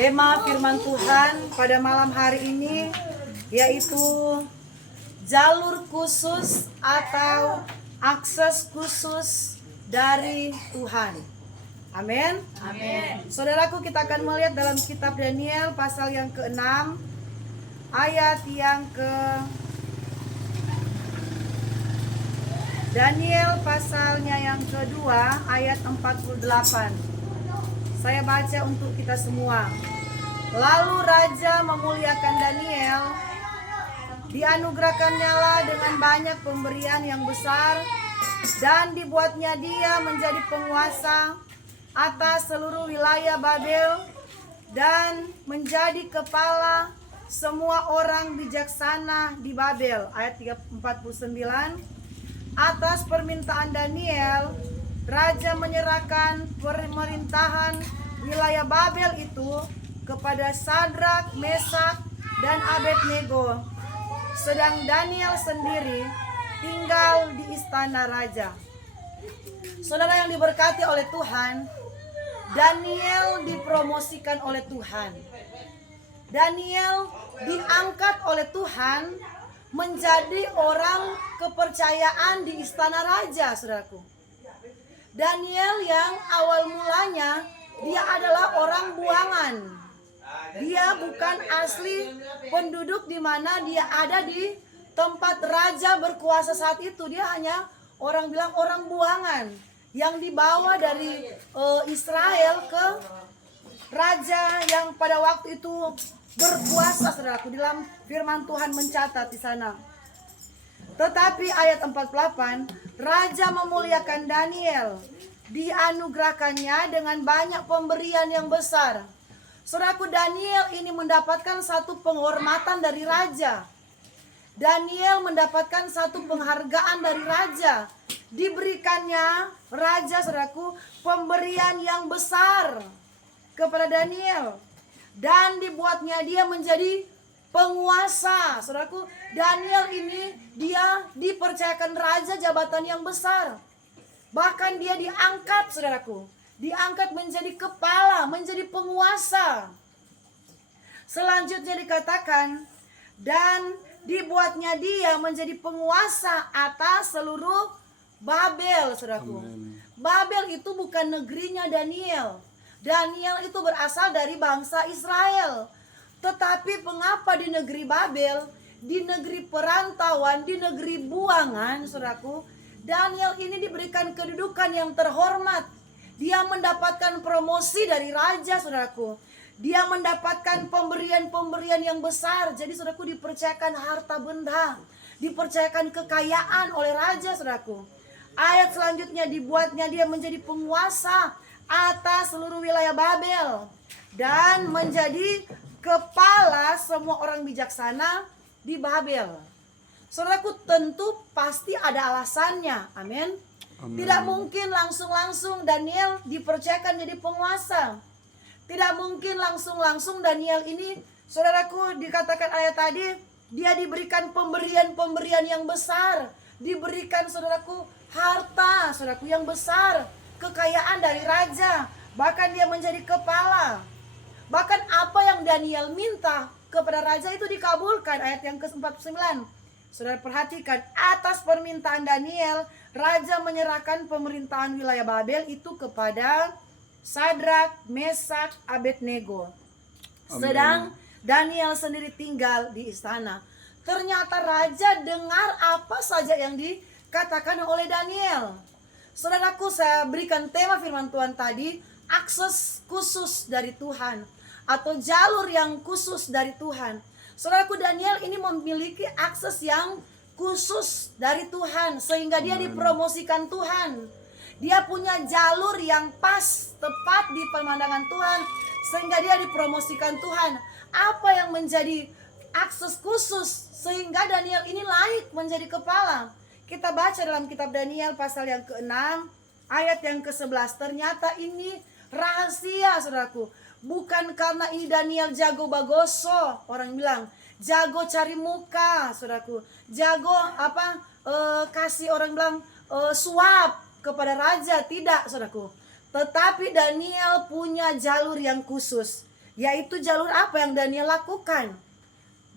Tema firman Tuhan pada malam hari ini yaitu jalur khusus atau akses khusus dari Tuhan. Amin. Amin. Saudaraku, kita akan melihat dalam kitab Daniel pasal yang ke-6 ayat yang ke Daniel pasalnya yang kedua ayat 48. Saya baca untuk kita semua. Lalu raja memuliakan Daniel, dianugerahkannyalah dengan banyak pemberian yang besar, dan dibuatnya dia menjadi penguasa atas seluruh wilayah Babel dan menjadi kepala semua orang bijaksana di Babel. Ayat 49. Atas permintaan Daniel, raja menyerahkan pemerintahan wilayah Babel itu kepada Sadrak, Mesak, dan Abednego. Sedang Daniel sendiri tinggal di istana raja. Saudara yang diberkati oleh Tuhan, Daniel dipromosikan oleh Tuhan. Daniel diangkat oleh Tuhan menjadi orang kepercayaan di istana raja, saudaraku. Daniel yang awal mulanya dia adalah orang buangan. Dia bukan asli penduduk di mana dia ada di tempat raja berkuasa saat itu. Dia hanya orang bilang orang buangan yang dibawa dari Israel ke raja yang pada waktu itu berkuasa, saudaraku. Dalam firman Tuhan mencatat di sana. Tetapi ayat 48, raja memuliakan Daniel, dianugerahkannya dengan banyak pemberian yang besar. Saudaraku, Daniel ini mendapatkan satu penghormatan dari raja. Daniel mendapatkan satu penghargaan dari raja. Diberikannya raja, saudaraku, pemberian yang besar kepada Daniel. Dan dibuatnya dia menjadi penguasa. Saudaraku, Daniel ini dia dipercayakan raja jabatan yang besar. Bahkan dia diangkat, saudaraku. Diangkat menjadi kepala, menjadi penguasa. Selanjutnya dikatakan, dan dibuatnya dia menjadi penguasa atas seluruh Babel, saudaraku. Babel itu bukan negerinya Daniel. Daniel itu berasal dari bangsa Israel. Tetapi mengapa di negeri Babel, di negeri perantauan, di negeri buangan, saudaraku, Daniel ini diberikan kedudukan yang terhormat. Dia mendapatkan promosi dari raja, saudaraku. Dia mendapatkan pemberian-pemberian yang besar. Jadi saudaraku, dipercayakan harta benda, dipercayakan kekayaan oleh raja, saudaraku. Ayat selanjutnya, dibuatnya dia menjadi penguasa atas seluruh wilayah Babel dan menjadi kepala semua orang bijaksana di Babel. Saudaraku, tentu pasti ada alasannya. Amin. Tidak mungkin langsung-langsung Daniel dipercayakan jadi penguasa. Tidak mungkin langsung-langsung Daniel ini, saudaraku, dikatakan ayat tadi, dia diberikan pemberian-pemberian yang besar. Diberikan, saudaraku, harta, saudaraku, yang besar. Kekayaan dari raja. Bahkan dia menjadi kepala. Bahkan apa yang Daniel minta kepada raja itu dikabulkan. Ayat yang ke-49. Saudara perhatikan, atas permintaan Daniel, raja menyerahkan pemerintahan wilayah Babel itu kepada Sadrak, Mesak, Abednego. Sedang Daniel sendiri tinggal di istana. Ternyata raja dengar apa saja yang dikatakan oleh Daniel. Saudaraku, saya berikan tema firman Tuhan tadi, akses khusus dari Tuhan atau jalur yang khusus dari Tuhan. Saudaraku, Daniel ini memiliki akses yang khusus dari Tuhan sehingga dia dipromosikan Tuhan. Dia punya jalur yang pas, tepat di pemandangan Tuhan sehingga dia dipromosikan Tuhan. Apa yang menjadi akses khusus sehingga Daniel ini layak menjadi kepala? Kita baca dalam kitab Daniel pasal yang ke-6 ayat yang ke-11. Ternyata ini rahasia, saudaraku. Bukan karena ini Daniel jago bagoso, orang bilang jago cari muka, saudaraku. Jago kasih orang bilang suap kepada raja, tidak, saudaraku. Tetapi Daniel punya jalur yang khusus, Yaitu jalur apa yang Daniel lakukan?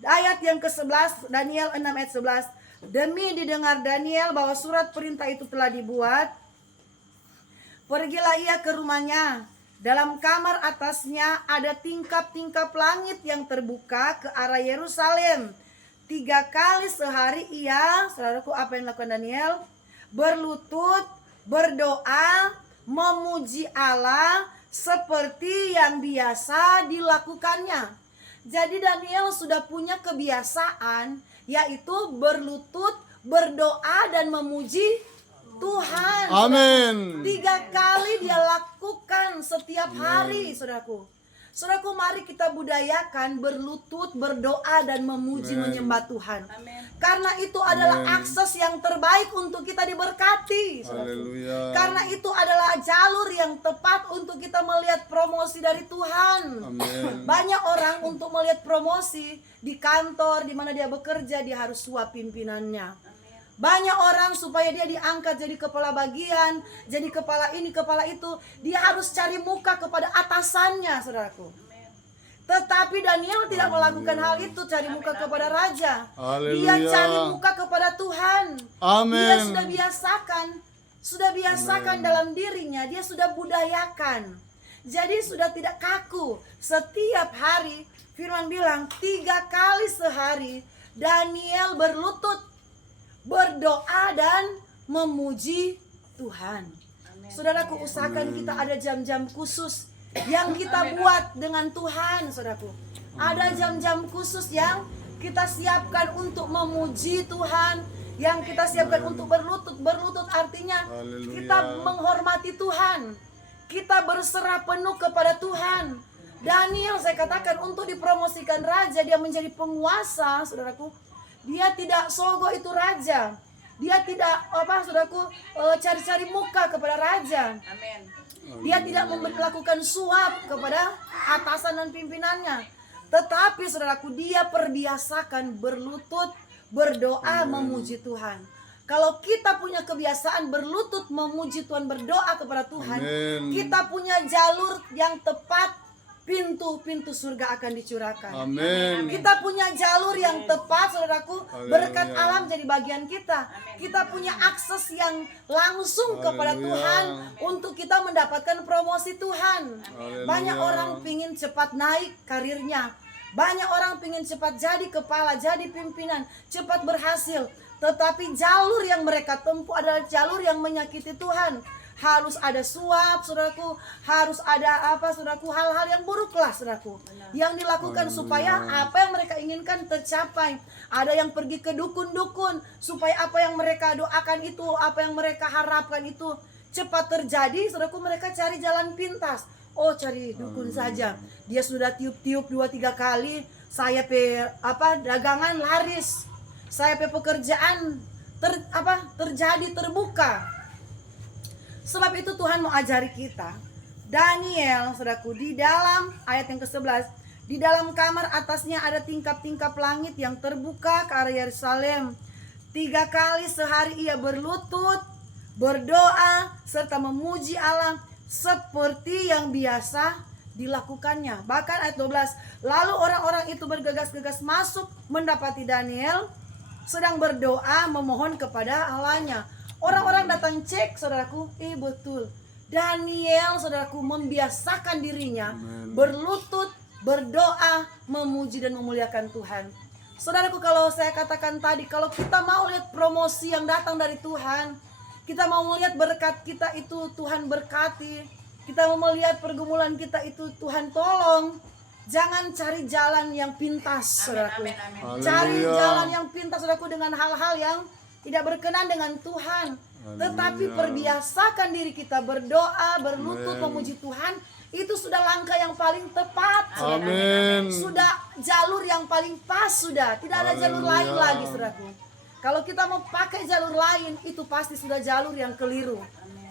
Ayat yang ke-11, Daniel 6 ayat 11. Demi didengar Daniel bahwa surat perintah itu telah dibuat, pergilah ia ke rumahnya. Dalam kamar atasnya ada tingkap-tingkap langit yang terbuka ke arah Yerusalem. 3 kali sehari ia, saudaraku, apa yang dilakukan Daniel? Berlutut, berdoa, memuji Allah seperti yang biasa dilakukannya. Jadi Daniel sudah punya kebiasaan, yaitu berlutut, berdoa, dan memuji Tuhan. Amin. 3 kali dia lakukan setiap hari, saudaraku. Saudaraku, mari kita budayakan berlutut, berdoa, dan memuji, menyembah Tuhan. Amin. Karena itu adalah akses yang terbaik untuk kita diberkati, saudaraku. Haleluya. Karena itu adalah jalur yang tepat untuk kita melihat promosi dari Tuhan. Amin. Banyak orang untuk melihat promosi di kantor, di mana dia bekerja, dia harus suap pimpinannya. Banyak orang supaya dia diangkat jadi kepala bagian, jadi kepala ini, kepala itu, dia harus cari muka kepada atasannya, saudaraku. Tetapi Daniel tidak melakukan hal itu, cari muka kepada raja. Dia Haleluya. cari muka kepada Tuhan. Amin. Dia sudah biasakan dalam dirinya, dia sudah budayakan. Jadi sudah tidak kaku. Setiap hari firman bilang 3 kali sehari Daniel berlutut, berdoa, dan memuji Tuhan. Saudaraku, usahakan kita ada jam-jam khusus yang kita buat dengan Tuhan, saudaraku. Ada jam-jam khusus yang kita siapkan untuk memuji Tuhan, yang kita siapkan untuk berlutut. Berlutut artinya Haleluya. kita menghormati Tuhan, kita berserah penuh kepada Tuhan. Daniel, saya katakan, untuk dipromosikan raja, dia menjadi penguasa, saudaraku. Dia tidak sogo itu raja. Dia tidak saudaraku, cari-cari muka kepada raja. Amin. Dia tidak melakukan suap kepada atasan dan pimpinannya. Tetapi saudaraku, dia perbiasakan berlutut, berdoa, memuji Tuhan. Kalau kita punya kebiasaan berlutut, memuji Tuhan, berdoa kepada Tuhan, Amin. kita punya jalur yang tepat, pintu-pintu surga akan dicurahkan. Amin. Kita punya jalur yang tepat, saudaraku. Berkat alam jadi bagian kita. Kita punya akses yang langsung kepada Haleluya. Tuhan untuk kita mendapatkan promosi Tuhan. Haleluya. Banyak orang pingin cepat naik karirnya. Banyak orang pingin cepat jadi kepala, jadi pimpinan, cepat berhasil. Tetapi jalur yang mereka tempuh adalah jalur yang menyakiti Tuhan. Harus ada suap, saudaraku. Harus ada saudaraku, hal-hal yang buruk lah, saudaraku, yang dilakukan supaya apa yang mereka inginkan tercapai. Ada yang pergi ke dukun-dukun supaya apa yang mereka doakan itu, apa yang mereka harapkan itu cepat terjadi, saudaraku. Mereka cari jalan pintas. Oh, cari dukun saja. Dia sudah tiup-tiup 2-3 kali, saya dagangan laris, saya pekerjaan terjadi, terbuka. Sebab itu Tuhan mau ajari kita. Daniel, saudaraku, di dalam ayat yang ke-11, di dalam kamar atasnya ada tingkap-tingkap langit yang terbuka ke arah Yerusalem. 3 kali sehari ia berlutut, berdoa, serta memuji Allah seperti yang biasa dilakukannya. Bahkan ayat 12, lalu orang-orang itu bergegas-gegas masuk mendapati Daniel sedang berdoa memohon kepada Allahnya. Orang-orang datang cek, saudaraku, betul. Daniel, saudaraku, membiasakan dirinya berlutut, berdoa, memuji dan memuliakan Tuhan. Saudaraku, kalau saya katakan tadi, kalau kita mau lihat promosi yang datang dari Tuhan, kita mau melihat berkat kita itu Tuhan berkati, kita mau melihat pergumulan kita itu Tuhan tolong, jangan cari jalan yang pintas, saudaraku. Cari jalan yang pintas, saudaraku, dengan hal-hal yang tidak berkenan dengan Tuhan. Tetapi perbiasakan diri kita berdoa, berlutut, memuji Tuhan. Itu sudah langkah yang paling tepat. Amin. Sudah jalur yang paling pas sudah. Tidak ada jalur lain lagi, saudaraku. Kalau kita mau pakai jalur lain, itu pasti sudah jalur yang keliru.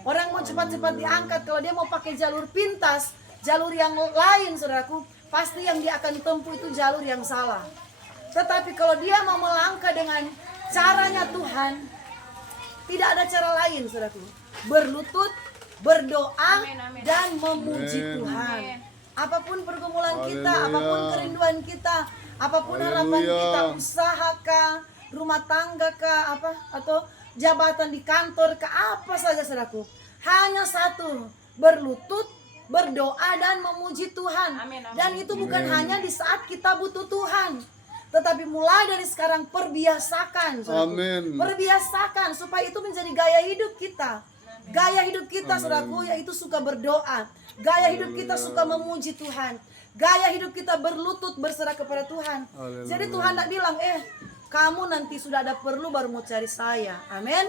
Orang mau cepat-cepat diangkat, kalau dia mau pakai jalur pintas, jalur yang lain, saudaraku, pasti yang dia akan tempuh itu jalur yang salah. Tetapi kalau dia mau melangkah dengan caranya Tuhan, tidak ada cara lain, saudaraku. Berlutut, berdoa, dan memuji Tuhan. Apapun pergumulan kita, Haleluya. apapun kerinduan kita, apapun harapan Haleluya. kita, usaha kah, rumah tangga kah, atau jabatan di kantor kah, apa saja saudaraku. Hanya satu, berlutut, berdoa dan memuji Tuhan. Dan itu bukan hanya di saat kita butuh Tuhan, tetapi mulai dari sekarang perbiasakan, saudaraku. Amin. Perbiasakan supaya itu menjadi gaya hidup kita. Gaya hidup kita, saudaraku, yaitu suka berdoa. Gaya hidup kita suka memuji Tuhan. Gaya hidup kita berlutut berserah kepada Tuhan. Haleluya. Jadi Tuhan tidak bilang, kamu nanti sudah ada perlu baru mau cari saya. Amin.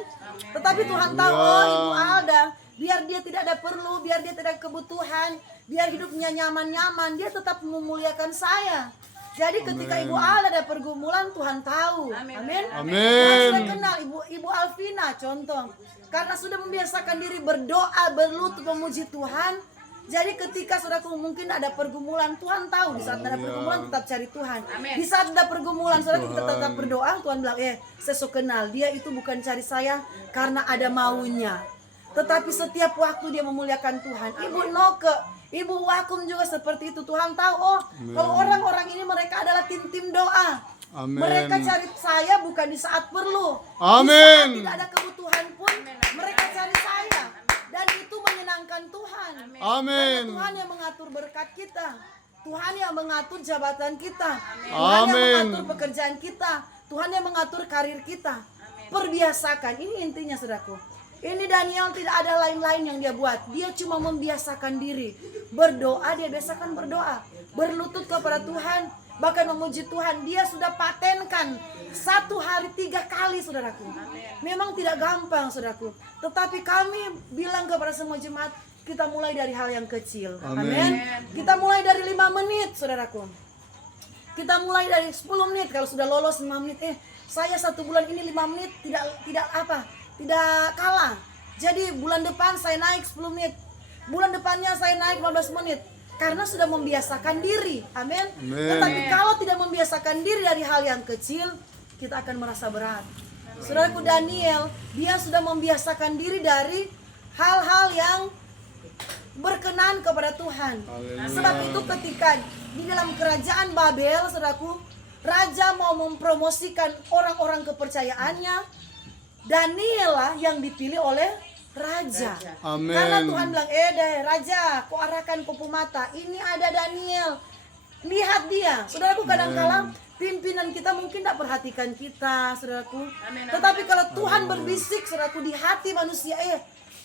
Tetapi Tuhan tahu, oh Ibu Alda, biar dia tidak ada perlu, biar dia tidak ada kebutuhan, biar hidupnya nyaman-nyaman, dia tetap memuliakan saya. Jadi ketika Ibu Alda ada pergumulan, Tuhan tahu. Amin. Tuhan Amin. sudah kenal Ibu Alvina contoh. Karena sudah membiasakan diri berdoa, berlutut memuji Tuhan. Jadi ketika saudaraku mungkin ada pergumulan, Tuhan tahu. Di saat ada pergumulan tetap cari Tuhan. Di saat ada pergumulan saudara kita tetap berdoa, Tuhan bilang, saya so kenal dia itu bukan cari saya karena ada maunya, tetapi setiap waktu dia memuliakan Tuhan. Ibu Noke, Ibu Wakum juga seperti itu. Tuhan tahu, kalau orang-orang ini mereka adalah tim-tim doa. Amin. Mereka cari saya bukan di saat perlu. Amin. Di saat tidak ada kebutuhan pun mereka cari saya. Dan itu menyenangkan Tuhan. Amin. Karena Tuhan yang mengatur berkat kita. Tuhan yang mengatur jabatan kita. Tuhan yang Amin. mengatur pekerjaan kita. Tuhan yang mengatur karir kita. Perbiasakan. Ini intinya saudaraku. Ini Daniel tidak ada lain-lain yang dia buat. Dia cuma membiasakan diri. Berdoa, dia biasakan berdoa. Berlutut kepada Tuhan. Bahkan memuji Tuhan. Dia sudah patenkan 1 hari 3 kali saudaraku. Memang tidak gampang saudaraku. Tetapi kami bilang kepada semua jemaat, kita mulai dari hal yang kecil. Amin. Kita mulai dari 5 menit saudaraku. Kita mulai dari 10 menit. Kalau sudah lolos 5 menit, saya 1 bulan ini 5 menit tidak kalah. Jadi bulan depan saya naik 10 menit. Bulan depannya saya naik 15 menit. Karena sudah membiasakan diri. Amin. Tetapi kalau tidak membiasakan diri dari hal yang kecil, kita akan merasa berat. Saudaraku Daniel, dia sudah membiasakan diri dari hal-hal yang berkenan kepada Tuhan. Sebab itu ketika di dalam kerajaan Babel, saudaraku, raja mau mempromosikan orang-orang kepercayaannya, Daniel lah yang dipilih oleh raja. Amin. Karena Tuhan bilang, raja, kau arahkan kupu mata, ini ada Daniel, lihat dia. Saudaraku, kadang-kala pimpinan kita mungkin tidak perhatikan kita, saudaraku. Tetapi kalau Tuhan berbisik, saudaraku, di hati manusia,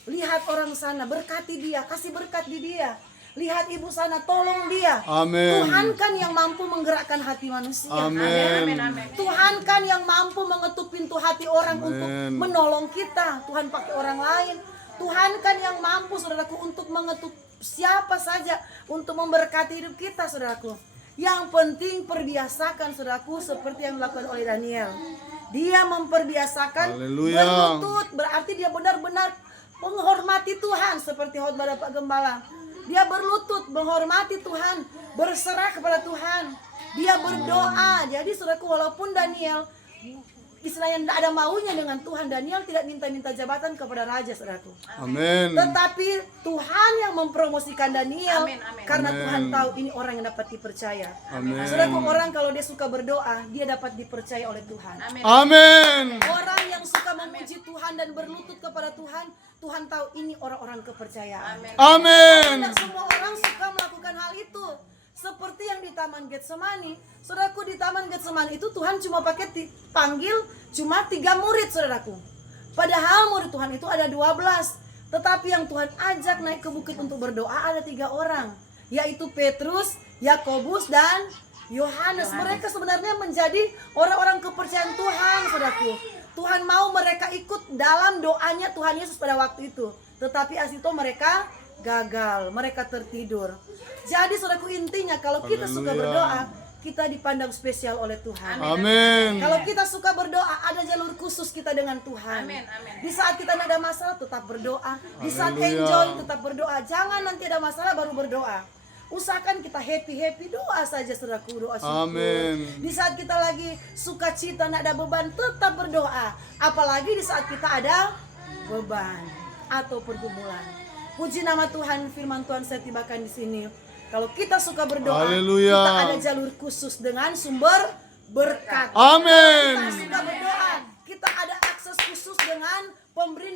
lihat orang sana, berkati dia, kasih berkat di dia. Lihat ibu sana, tolong dia. Amin. Tuhan kan yang mampu menggerakkan hati manusia. Amin. Tuhan kan yang mampu mengetuk pintu hati orang untuk menolong kita. Tuhan pakai orang lain. Tuhan kan yang mampu, saudaraku, untuk mengetuk siapa saja untuk memberkati hidup kita, saudaraku. Yang penting perbiasakan, saudaraku, seperti yang dilakukan oleh Daniel. Dia memperbiasakan berlutut, berarti dia benar-benar menghormati Tuhan seperti khotbah Bapak Gembala. Dia berlutut, menghormati Tuhan, berserah kepada Tuhan. Dia berdoa. Jadi saudaraku, walaupun Daniel istilahnya tidak ada maunya dengan Tuhan, Daniel tidak minta-minta jabatan kepada raja, saudaraku. Amin. Tetapi Tuhan yang mempromosikan Daniel. Karena Tuhan tahu ini orang yang dapat dipercaya. Saudaraku, orang kalau dia suka berdoa, dia dapat dipercaya oleh Tuhan. Amin. Orang yang suka memuji Tuhan dan berlutut kepada Tuhan, Tuhan tahu ini orang-orang kepercayaan. Amin. Tidak semua orang suka melakukan hal itu. Seperti yang di Taman Getsemani. Saudaraku, di Taman Getsemani itu Tuhan cuma panggil cuma 3 murid, saudaraku. Padahal murid Tuhan itu ada 12. Tetapi yang Tuhan ajak naik ke bukit untuk berdoa ada 3 orang. Yaitu Petrus, Yakobus, dan Yohanes. Mereka sebenarnya menjadi orang-orang kepercayaan Tuhan, saudaraku. Tuhan mau mereka ikut dalam doanya Tuhan Yesus pada waktu itu. Tetapi asito mereka gagal, mereka tertidur. Jadi saudaraku, intinya kalau kita suka berdoa, kita dipandang spesial oleh Tuhan. Amin. Kalau kita suka berdoa, ada jalur khusus kita dengan Tuhan. Di saat kita tidak ada masalah, tetap berdoa. Di saat enjoy, tetap berdoa. Jangan nanti ada masalah baru berdoa. Usahakan kita happy doa saja, saudaraku, doa syukur. Amin. Di saat kita lagi sukacita, tidak ada beban, tetap berdoa. Apalagi di saat kita ada beban atau pergumulan. Puji nama Tuhan, firman Tuhan saya tibakan di sini. Kalau kita suka berdoa, Haleluya. kita ada jalur khusus dengan sumber berkat. Amin. Kita suka berdoa, kita ada akses khusus dengan pemberi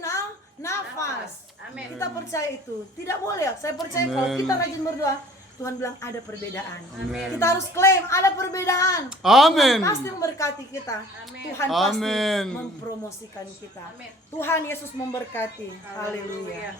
nafas. Kita percaya itu. Tidak boleh. Saya percaya kalau Amin. kita rajin berdoa, Tuhan bilang ada perbedaan. Kita harus klaim ada perbedaan. Amin. Tuhan pasti memberkati kita. Tuhan pasti Amin. mempromosikan kita. Tuhan Yesus memberkati. Haleluya.